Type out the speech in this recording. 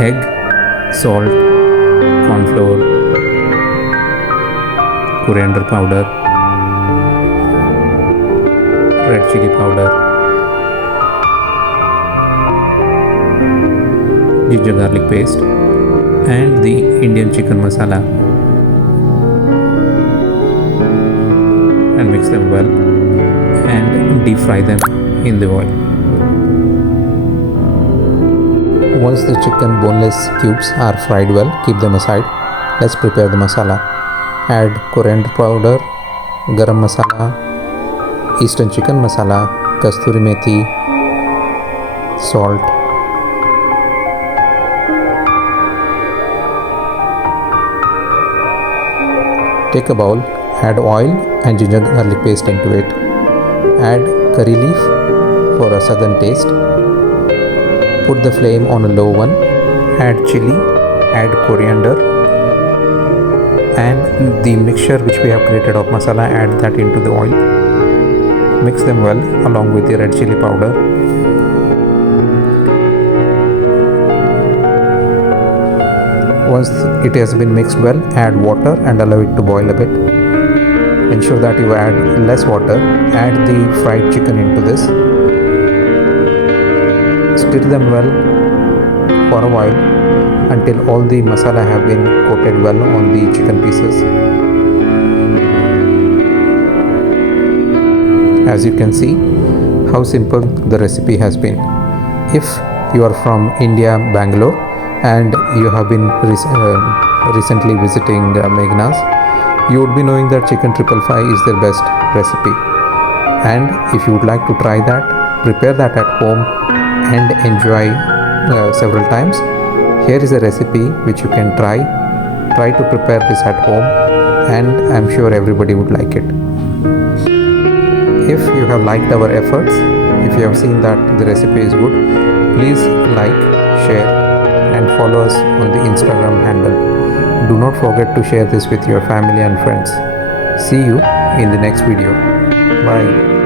egg, salt, corn flour, coriander powder, red chili powder, ginger garlic paste, and the Indian chicken masala, and mix them well and deep fry them in the oil. Once the chicken boneless cubes are fried well, keep them aside. Let's prepare the masala. Add coriander powder, garam masala, eastern chicken masala, kasturi methi, salt, take a bowl, add oil and ginger garlic paste into it. Add curry leaf for a southern taste. Put the flame on a low one. Add chili, add coriander, and the mixture which we have created of masala, add that into the oil. Mix them well along with the red chili powder. Once it has been mixed well, add water and allow it to boil a bit. Ensure that you add less water. Add the fried chicken into this. Stir them well for a while until all the masala have been coated well on the chicken pieces. As you can see how simple the recipe has been. If you are from India, Bangalore, and you have been recently visiting Meghana's, you would be knowing that chicken 555 is their best recipe. And if you would like to try that, prepare that at home and enjoy several times, here is a recipe which you can try to prepare this at home, and I'm sure everybody would like it. If you have liked our efforts, if you have seen that the recipe is good, please like, share and follow us on the Instagram handle. Do not forget to share this with your family and friends. See you in the next video. Bye.